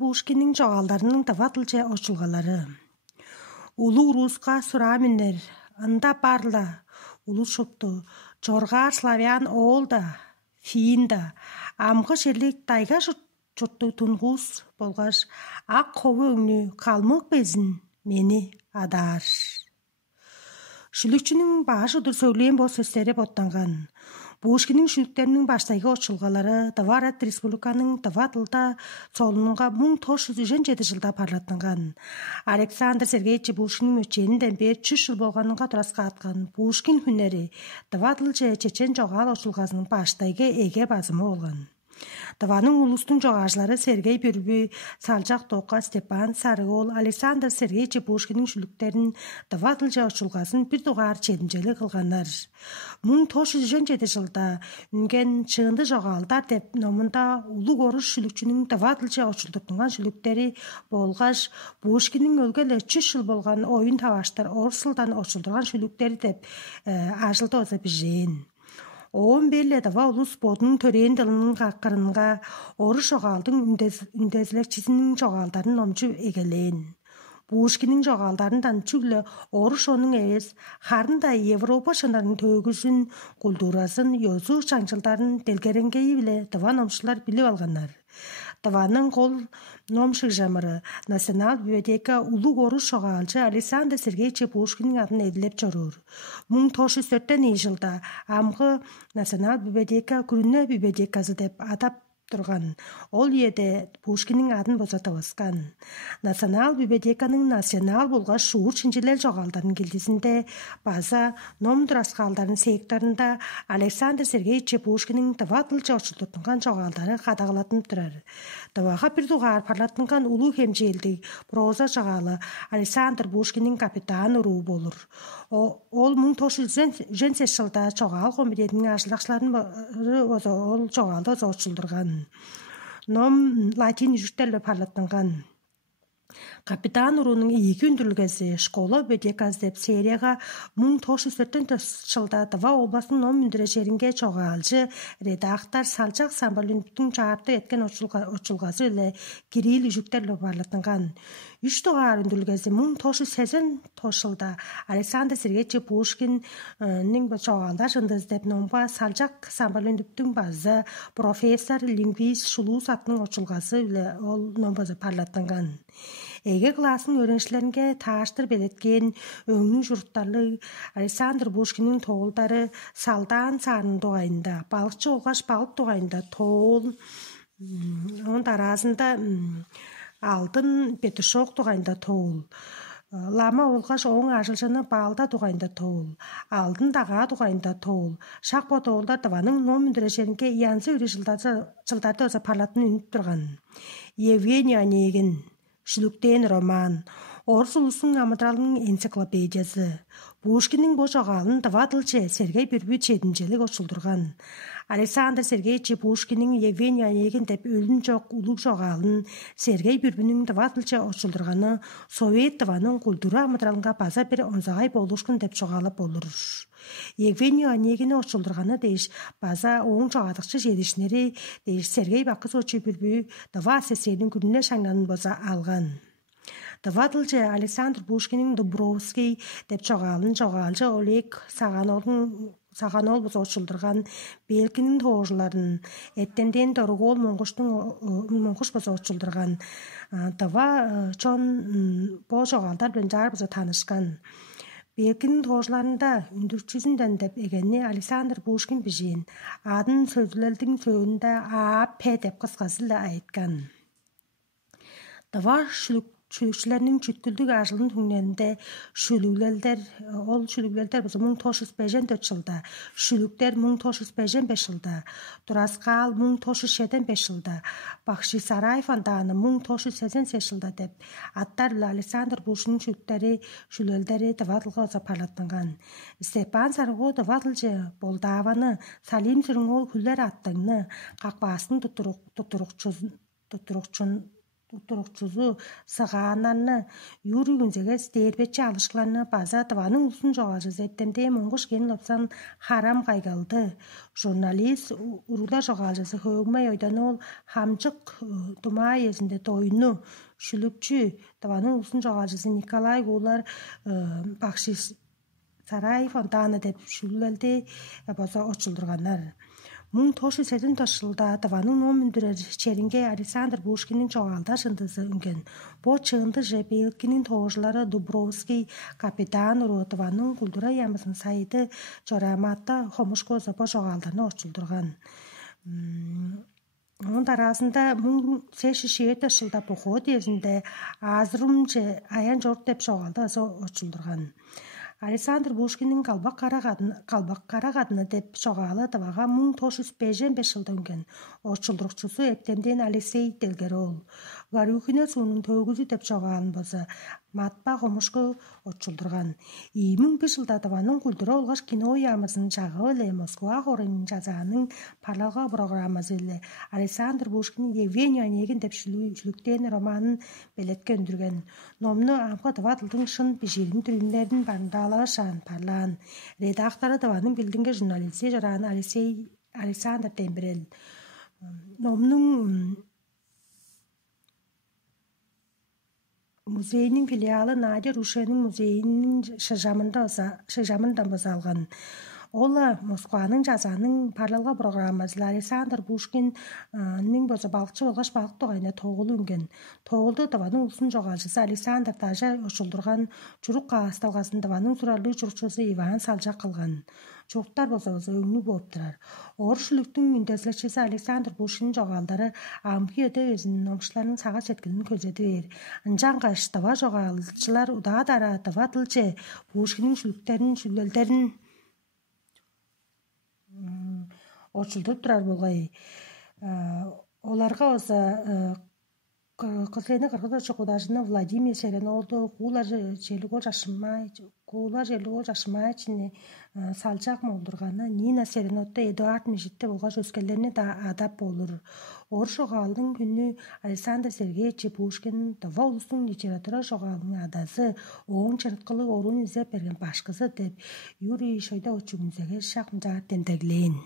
Пушкиндин жоғалдарының таватылча очулгалары. Улуу Руска сура минер, ында парла, улус шопту, жоргар славян оолда, фиинда, амгы шерлик тайга жұртты тунгус болгаш, ак хобу өңнү калмык безин мени адар. Шүлікчінің башы ұдыр сөйлейін бол сөздері боттанған. Пушкиннин шүліктерінің баштайғы очулгалары Таварат Республиканың Таватылда солыныңға 1907 жылда парлаттанған. Александр Сергеевич Пушкиннин өтченінден бер 300 жыл болғаныңға турасқа атқан Пушкин хүннері Таватылчы чечен жоғал очулғасының баштайғы эге базымы болған. Таваның улустың жоғажылары Сергей Бүрбүй, Салжақ Тоқа, Степан Сарыгол, Александр Сергеевич Пушкиннин шүліктерін Таватылча очулғасын бір туғар чедімжелі қылғандар. 1907 жылда үнген чығынды жоғалдар деп номында улы орыс шүлікчінің Таватылча очулдыртынған шүліктері болғаш, Пушкиннин өлгелі 300 жыл болған ойын таваштар орысылдан очулдырған шүліктері деп ажылды оза біжейін. Оғын белі дава улус бодының төрейін дылының қаққырынға орыс жоғалдың үндезілікчісінің жоғалдарын омчу егелейін. Пушкиннин жоғалдарындан чүглі орыс оның әйес, қарында Европа шынарының төгізін, культурасын, йозу шаңшылдарын делгеренгейі біле дава номшылар біліп алғандар. Даваның қол номшық жамыры Национал библиотека улы орыс жоғалчы Александр Сергеевич Пушкиннин атын еділеп жорыр. 1904 жылда амғы Национал библиотека күрінне библиотекасы деп атап тұрған. Ол еді Пушкиннин атын бозата басқан. Национал библиотеканың национал болға шуыр шинжелер жоғалдарын келдесінде база номдыр асқалдарын секторында Александр Сергеевич Пушкиннин Таватылча очултыртынған жоғалдары қадағалатын тұрар. Таваға бір туғар парлатынған улу хемжелдік проза жоғалы Александр Пушкиннин капитан ұру болыр. Ол 1907 жылда жоғал комитетінің ашылақшыларын ол жоғалды очулдырған. Ном латин жүктерлі парлаттанған. Капитан ұруның екі үндірілгесі школа бөдеказ деп серияға 1904 жылда Тава обласының ном үндірешерінге жоғалжы редактор Салжақ Самбалүнтің жарты еткен очулғасы үлі Кирилл жүктерлі парлаттанған. Үш туғар үндірілгесі 1908 жылда Александр Сергеевич Пушкиннің жоғалдар жындыз деп номға Салжақ Самбалүнтің базы профессор, лингвист, шулус атының очулғасы үлі ол номбазы парлаттанған. Эге классың өреншілерінге таштыр белеткен өңнің жұрттарлы Александр Пушкиннің тоғылдары салдан сарының доғайында, балықчы оғаш балық доғайында тоғыл, оның аразында алтын петушок доғайында тоғыл. Лама олғаш оң ажылжыны балда доғайында тоғыл, алдын dağa доғайында тоғыл. Шақпа тоғылдар Таваның ном үндірешерінге янсы өрі жылдарды өзі парлатын үніп тұрған. Евгений Онегин Шүліктен роман, орыс ұлысың амыдралының энциклопедиясы. Пушкиннің бұл жоғалын Таватылчы Сергей Бүрбүй чедімжелік очулдырған. Александр Сергеевич Пушкиннің Евгений Онегин деп өлін жоқ ұлық жоғалын Сергей Бүрбінің Таватылчы очулдырғаны Совет Таваның культура амыдралынға база бір онзағай болушқын деп жоғалып болыр. Евгений Онегин очулдырғаны дейш база оң жоғадықшы жедішінері дейш Сергей Бақыз очы Бүрбүй Тава сесерінің күніне шаңланын боза алған. Таватылчы Александр Пушкиннин Дубровский деп жоғалжы Олег Сағанол бұз очулдырған белкінің тоғыларын, әттенден Дорғол Монғыш бұз очулдырған. Тава чон бұл жоғалдар бенжар бұзы танышқан. Белкінің тоғыларында үндірчізінден деп егенне Александр Пушкин бежен. Адын сөзлердің сөйінде А.П. деп қысқасылы айтқан. Тава шүлікшілерінің чүткілдік ажылын түңнерінде шүліклердер бұзы 1954 жылда, шүліктер 1955 жылда, Турасқал 1975 жылда, Бақши Сараев андағаны 1988 жылда деп, аттар Александр Пушкиннин шүліклері Таватылға өзі парлаттанған. Степан Сарыгол Таватылчы Болдаваны, Салим Сүріңол күллер аттыңны, қақпасын тұттырықчын туттурукчусу сыгаанарны Юрий Күнзегес дээрбетчи алышкыларны база тыванын улсун жогалжысы эттемде моңгуш кен лопсан харам кайгалды. Журналист урула жогалжысы хөгмай ойдан ол хамчык тума эзинде тойну шүлүкчү тыванын улсун жогалжысы Николай Гулар Бакшис Сарай фонтаны деп шүлүлдө база очулдургандар. 1980 жылда тыванын номүндүрөр черинге Александр Пушкиндин жогалда шындысы үнген. Бо чыгынды же белгинин тоожулары Дубровский, капитан Ротованын кулдура ямысын сайты жораматта Хомушко Зопо жогалдарына очулдурган. Onun arasında 1807 жылда поход эзинде Азрум же Аян Жорт деп жогалды очулдурган. Александр Пушкиндин Калбак кара кадыны деп жогалы тывага 1955 жылда үнген. Очулдурукчусу эптемден Алексей Делгерол. Гарюхине суунун төгүзү деп жогалын болсо Матба Хомушко очулдурган. 2001 жылда тыванын культура олгаш кино ямысын чагы эле Москва хорунун жазаанын паралга программасы эле Александр Пушкиндин Евгений Онегин деп шүлүктен романын белетке өндүргөн. Номну амка тыватылдын шын бижирин түрүнлөрдүн бардалыгы шан парлаан. Редактору тыванын билдинге журналисти жаран Александр Дембрел. Номнун музейнин филиалы Надя Рушенин музейинин шыжамында базалган. Ол Москванын жазанын паралга программасы Александр Пушкиндин болсо балыкчы болгоч балык тугайына тоголу үнген. Тоголду тыванын улсун жогалчысы Александр Тажа очулдурган Чурук кагаз талгасын тыванын сурарлуу чурукчусу Иван Салжак кылган. Чурктар болсо өңнү болуп турар. Орушүлүктүн мүндөзлөчүсү Александр Пушкиндин жогалдары амки өтө өзүнүн номуштарынын сага четкилин көрсөтүп бер. Анжан каштаба жогалчылар удаа дара тыватылчы Пушкиндин шүлөлдөрүн очулдуруп турар болгой. Оларга болсо Кыслени кыргызча кудашыны Владимир Серенолду, Куула Желуго Жашмайчини Салжак молдурганы, Нина Серенотто, Эдуард Межитте болгоч өзгелерине да адап болур. Орус жогалдын күнү Александр Сергеевич Пушкин Тыва улустун литература жогалынын адасы, оң чырткылык орун издеп берген башкысы деп Юрий Шойдо Күнзегес шакмжаат тентегилейин.